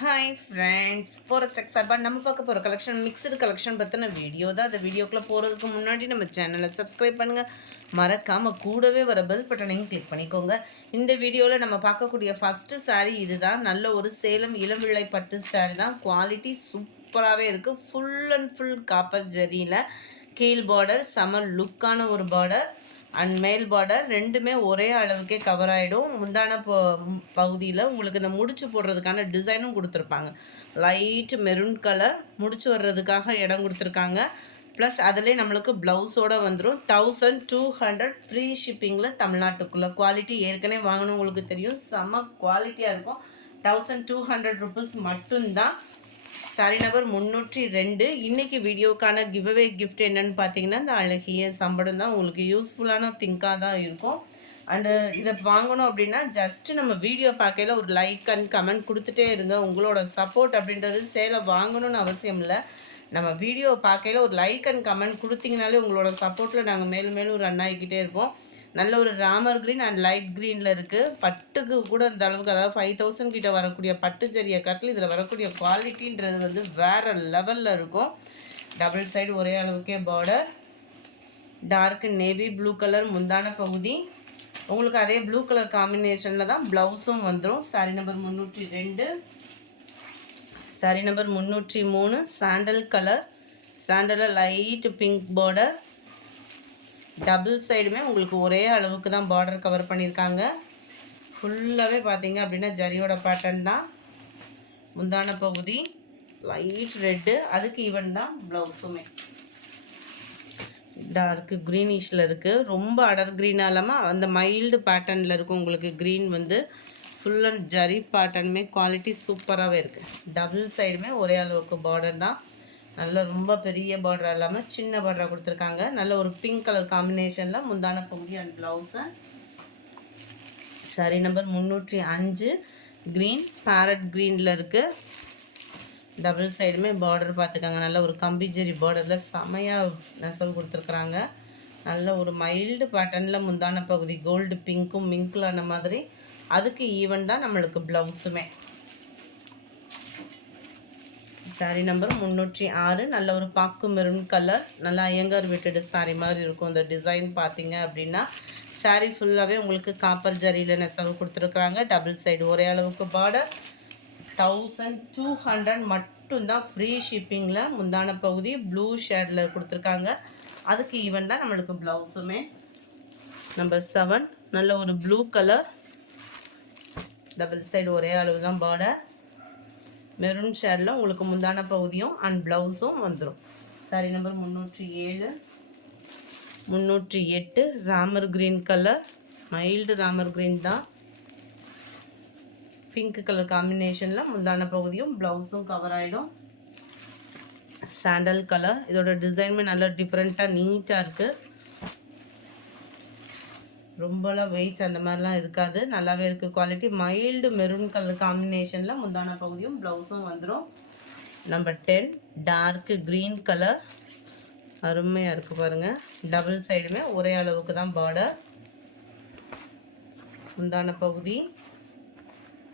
Hi friends, forest tech சார்பாக நம்ம பார்க்க போகிற கலெக்ஷன் மிக்சடு கலெக்ஷன் பற்றின வீடியோ தான். அந்த வீடியோக்குள்ளே போகிறதுக்கு முன்னாடி நம்ம சேனலை சப்ஸ்கிரைப் பண்ணுங்கள். மறக்காமல் கூடவே வர பெல் பட்டனையும் கிளிக் பண்ணிக்கோங்க. இந்த வீடியோவில் நம்ம பார்க்கக்கூடிய ஃபஸ்ட்டு சாரீ இதுதான். நல்ல ஒரு சேலம் இளம்பிள்ளை பட்டு சாரீ தான். குவாலிட்டி சூப்பராகவே இருக்குது. ஃபுல் அண்ட் ஃபுல் காப்பர் ஜரியில் கீழ் பார்டர், செம லுக்கான ஒரு பார்டர் அண்ட் மேல் பார்டர் ரெண்டுமே ஒரே அளவுக்கே கவர் ஆகிடும். முந்தான பகுதியில் உங்களுக்கு இந்த முடிச்சு போடுறதுக்கான டிசைனும் கொடுத்துருப்பாங்க. லைட் மெரூன் கலர் முடிச்சு வர்றதுக்காக இடம் கொடுத்துருக்காங்க. ப்ளஸ் அதிலே நம்மளுக்கு ப்ளவுஸோடு வந்துடும். 1200 ஃப்ரீ ஷிப்பிங்கில் தமிழ்நாட்டுக்குள்ளே. குவாலிட்டி ஏற்கனவே வாங்கினவங்களுக்கு தெரியும், செம்ம குவாலிட்டியாக இருக்கும். 1200 ருபீஸ் மட்டும்தான். Sorry number 302. இன்றைக்கி வீடியோக்கான கிவ்அவே கிஃப்ட் என்னென்னு பார்த்தீங்கன்னா, இந்த அழகிய சம்படம் தான். உங்களுக்கு யூஸ்ஃபுல்லான திங்காக தான் இருக்கும். அண்டு இதை வாங்கணும் அப்படின்னா ஜஸ்ட்டு நம்ம வீடியோ பார்க்கையில் ஒரு லைக் அண்ட் கமெண்ட் கொடுத்துட்டே இருங்க. உங்களோட சப்போர்ட் அப்படின்றது சேலை வாங்கணும்னு அவசியம் இல்லை. நம்ம வீடியோ பார்க்கையில் ஒரு லைக் அண்ட் கமெண்ட் கொடுத்தீங்கனாலே உங்களோட சப்போர்ட்டில் நாங்கள் மேலும் மேலும் ரன் ஆகிக்கிட்டே இருப்போம். நல்ல ஒரு ராமர் க்ரீன் அண்ட் லைட் க்ரீனில் இருக்குது. பட்டுக்கு கூட இந்த அளவுக்கு, அதாவது 5000 கிட்ட வரக்கூடிய பட்டு ஜரியை காட்டில் இதில் வரக்கூடிய குவாலிட்டின்றது வந்து வேறு லெவலில் இருக்கும். டபுள் சைடு ஒரே அளவுக்கே border. Dark navy blue colour முந்தான பகுதி. உங்களுக்கு அதே ப்ளூ கலர் காம்பினேஷனில் தான் ப்ளவுஸும் வந்துடும். Sari number 302. Sari number 303 sandal colour. சாண்டலில் லைட் பிங்க் பார்டர். டபுள் சைடுமே உங்களுக்கு ஒரே அளவுக்கு தான் பார்டர் கவர் பண்ணியிருக்காங்க. ஃபுல்லாகவே பார்த்தீங்க அப்படின்னா ஜரியோட பேட்டர்ன் தான். முந்தான பகுதி லைட் ரெட்டு, அதுக்கு ஈவன் தான் ப்ளவுஸுமே டார்க்கு க்ரீனிஷில் இருக்குது. ரொம்ப அடர் க்ரீனாக இல்லாமல் அந்த மைல்டு பேட்டர்னில் இருக்கும். உங்களுக்கு க்ரீன் வந்து ஃபுல் அண்ட் ஜரி பேட்டர்னுமே குவாலிட்டி சூப்பராகவே இருக்குது. டபுள் சைடுமே ஒரே அளவுக்கு பார்டர் தான். நல்ல ரொம்ப பெரிய பார்டர் இல்லாமல் சின்ன பார்டராக கொடுத்துருக்காங்க. நல்ல ஒரு பிங்க் கலர் காம்பினேஷனில் முந்தான பகுதி and blouse. Sorry number 305 green farad க்ரீனில் இருக்குது. டபுள் சைடுமே பார்டர் பார்த்துக்காங்க. நல்ல ஒரு கம்பிஜெரி பார்டரில் செமையாக நெசவு கொடுத்துருக்குறாங்க. நல்ல ஒரு மைல்டு பேட்டர்னில் முந்தான பகுதி கோல்டு பிங்க்கும் மிங்க்லான மாதிரி, அதுக்கு ஈவன் தான் நம்மளுக்கு ப்ளவுஸுமே. சாரி நம்பர் 306 நல்ல ஒரு பாக்கு மெரூன் கலர். நல்லா ஐயங்கார் விட்டுடு சாரி மாதிரி இருக்கும். இந்த டிசைன் பார்த்தீங்க அப்படின்னா சாரி ஃபுல்லாகவே உங்களுக்கு காப்பர் ஜரியில் நெசவு கொடுத்துருக்குறாங்க. டபுள் சைடு ஒரே அளவுக்கு பார்டர். 1200 மட்டும்தான் ஃப்ரீ ஷிப்பிங்கில். முந்தான பகுதி ப்ளூ ஷேடில் கொடுத்துருக்காங்க. அதுக்கு ஈவன் தான் நம்மளுக்கு ப்ளவுஸுமே. நம்பர் 7 நல்ல ஒரு ப்ளூ கலர். டபுள் சைடு ஒரே அளவு தான் பார்டர். மெரூன் ஷேடில் உங்களுக்கு முந்தான பகுதியும் அண்ட் ப்ளவுஸும் வந்துடும். Sari number 307 308 Ramar green colour. Mild Ramar green தான். பிங்க் கலர் காம்பினேஷனில் முந்தான பகுதியும் ப்ளவுஸும் கவர் ஆகிடும். Sandal colour. இதோட டிசைனுமே நல்லா டிஃப்ரெண்ட்டாக நீட்டாக இருக்குது. ரொம்பலாம் வெயிட் அந்த மாதிரிலாம் இருக்காது, நல்லாவே இருக்குது. குவாலிட்டி மைல்டு மெரூன் கலர் காம்பினேஷனில் முந்தான பகுதியும் ப்ளவுஸும் வந்துடும். Number 10 dark green colour. அருமையாக இருக்குது பாருங்கள். டபுள் சைடுமே ஒரே அளவுக்கு தான் பார்டர். முந்தான பகுதி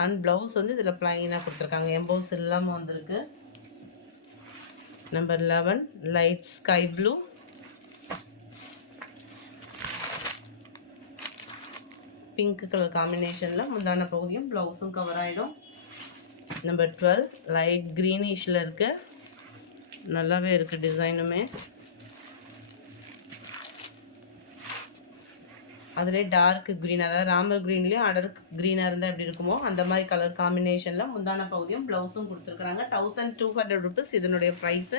அண்ட் ப்ளவுஸ் வந்து இதில் ப்ளைனாக கொடுத்துருக்காங்க. எம்போஸ் இல்லாமல் வந்திருக்கு. Number 11 light sky blue. Pink colour காம்பினேஷனில் முந்தான பகுதியும் ப்ளவுஸும் கவர் ஆகிடும். நம்பர் 12 லைட் க்ரீனிஷில் இருக்குது. நல்லாவே இருக்குது டிசைனுமே. அதிலே டார்க் க்ரீன், அதாவது ராமர் க்ரீன்லேயும் அடர் க்ரீனாக இருந்தால் எப்படி இருக்குமோ அந்த மாதிரி கலர் காம்பினேஷனில் முந்தான பகுதியும் ப்ளவுஸும் கொடுத்துருக்குறாங்க. 1200 ருபீஸ் இதனுடைய ப்ரைஸு.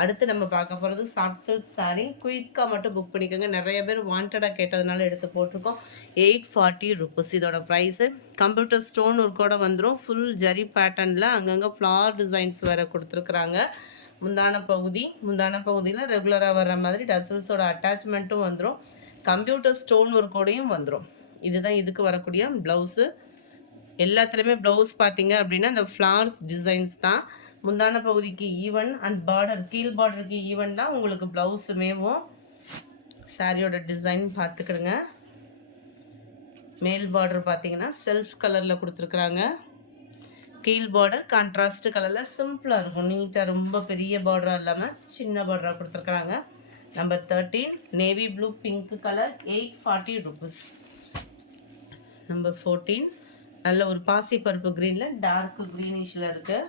அடுத்து நம்ம பார்க்க போகிறது சாஃப்ட் சில்க் சாரீ. குயிக்காக மட்டும் புக் பண்ணிக்கோங்க. நிறைய பேர் வாண்டடாக கேட்டதுனால எடுத்து போட்டிருக்கோம். 840 ருபீஸ் இதோட ப்ரைஸு. கம்ப்யூட்டர் ஸ்டோன் ஒர்க்கோட வந்துடும். ஃபுல் ஜரி பேட்டர்னில் அங்கங்கே ஃப்ளார் டிசைன்ஸ் வேறு கொடுத்துருக்குறாங்க. முந்தான பகுதியில் ரெகுலராக வர்ற மாதிரி டசல்ஸோட அட்டாச்மெண்ட்டும் வந்துடும். கம்ப்யூட்டர் ஸ்டோன் ஒர்க்கோடையும் வந்துடும். இதுதான் இதுக்கு வரக்கூடிய ப்ளவுஸு. எல்லாத்துலேயுமே ப்ளவுஸ் பார்த்தீங்க அப்படின்னா இந்த ஃப்ளார்ஸ் டிசைன்ஸ் தான். முந்தான பகுதிக்கு ஈவன் அண்ட் பார்டர், கீழ் பார்டருக்கு ஈவன் தான் உங்களுக்கு ப்ளவுஸுமேவும். சாரியோட டிசைன் பார்த்துக்கிடுங்க. மேல் பார்டர் பார்த்தீங்கன்னா செல்ஃப் கலரில் கொடுத்துருக்குறாங்க. கீழ் பார்டர் கான்ட்ராஸ்ட் கலரில் சிம்பிளாக இருக்கும், நீட்டாக, ரொம்ப பெரிய பார்டராக இல்லாமல் சின்ன பார்டராக கொடுத்துருக்குறாங்க. Number 13 navy blue pink colour 840 rupees. Number 14 நல்ல ஒரு பாசி பருப்பு க்ரீனில் டார்க் க்ரீனிஷில் இருக்குது.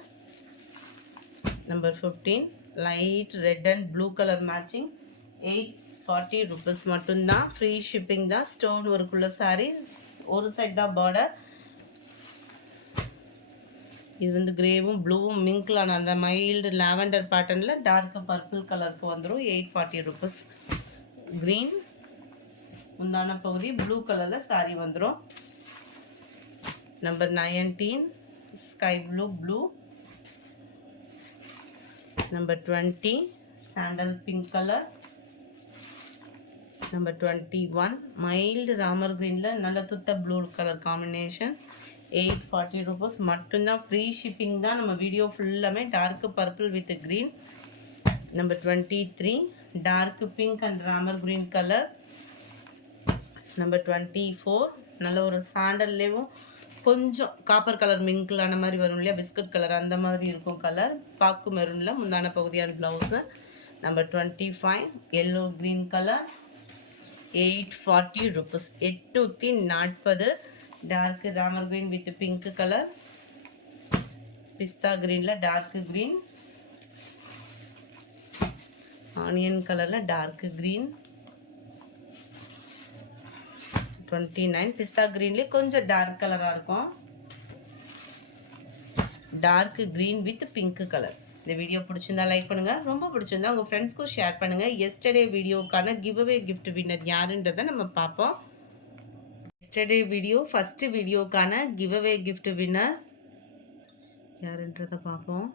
Number 15 light red and blue colour matching 840 rupees மட்டும்தான். ஃப்ரீ ஷிப்பிங் தான். ஸ்டோன் ஒர்க்குள்ள சாரீ, ஒரு சைட் தான் பார்டர். இது வந்து கிரேவும் ப்ளூவும் மிங்க்லான அந்த மைல்டு லாவெண்டர் பேட்டர்னில் டார்க் பர்பிள் கலருக்கு வந்துடும். 840 rupees. க்ரீன் முந்தான பகுதி, ப்ளூ கலரில் சாரீ வந்துடும். Number 19 sky blue. Number 20 sandal pink colour. Number 21 mild Ramar க்ரீனில் நல்ல துத்த ப்ளூ கலர் காம்பினேஷன் 840 rupees மட்டும்தான். ஃப்ரீ ஷிப்பிங் தான். நம்ம வீடியோ ஃபுல்லாமே dark purple with green. Number 23 dark pink and Ramar green colour. Number 24 நல்ல ஒரு சாண்டல்லேயும் கொஞ்சம் காப்பர் கலர் மிங்கிளான மாதிரி வரும் இல்லையா, பிஸ்கட் கலர் அந்த மாதிரி இருக்கும் கலர். பாக்கு மெரூனில் முந்தான பகுதியான blouse. Number 25 yellow green colour 840 rupees. 840. Dark Ramar green with pink colour, pista க்ரீனில் டார்க் க்ரீன், ஆனியன் கலரில் டார்க் க்ரீன். 29 பிஸ்தா க்ரீன்லேயே கொஞ்சம் டார்க் கலராக இருக்கும். Dark green with pink colour. இந்த வீடியோ பிடிச்சிருந்தா லைக் பண்ணுங்கள், ரொம்ப பிடிச்சிருந்தா உங்கள் ஃப்ரெண்ட்ஸ்க்கும் ஷேர் பண்ணுங்கள். எஸ்டர்டே வீடியோக்கான கிவ் அவே கிஃப்ட் வின்னர் யாருன்றதை நம்ம பார்ப்போம். எஸ்டர்டே வீடியோ ஃபஸ்ட்டு வீடியோக்கான கிவ் அவே கிஃப்ட் வின்னர் யாருன்றதை பார்ப்போம்.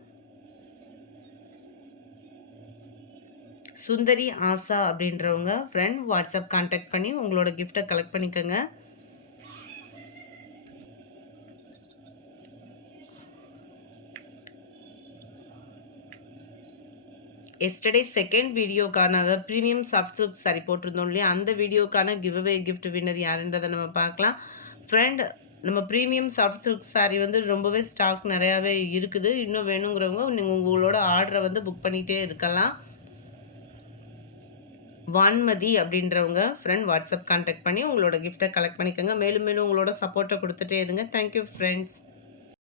சுந்தரி ஆசா அப்படின்றவங்க ஃப்ரெண்ட் வாட்ஸ்அப் கான்டாக்ட் பண்ணி உங்களோட கிஃப்டை கலெக்ட் பண்ணிக்கோங்க. எஸ்டர்டே செகண்ட் வீடியோக்கான அதாவது ப்ரீமியம் சாஃப்ட் சில்க் சாரி போட்டிருந்தோம் இல்லையா, அந்த வீடியோக்கான கிவ் அவே கிஃப்ட் வின்னர் யாருன்றதை நம்ம பார்க்கலாம். ஃப்ரெண்ட் நம்ம ப்ரீமியம் சாஃப்ட் சில்க் சாரி வந்து ரொம்பவே ஸ்டாக் நிறையாவே இருக்குது. இன்னும் வேணுங்கிறவங்க நீங்கள் உங்களோட ஆர்டரை வந்து புக் பண்ணிகிட்டே இருக்கலாம். வான்மதி அப்படின்றவங்க ஃப்ரெண்ட் வாட்ஸ்அப் கான்டாக்ட் பண்ணி உங்களோட கிஃப்ட்டை கலெக்ட் பண்ணிக்கோங்க. மேலும் மேலும் உங்களோட சப்போர்ட்டை கொடுத்துட்டே இருங்க. Thank you friends.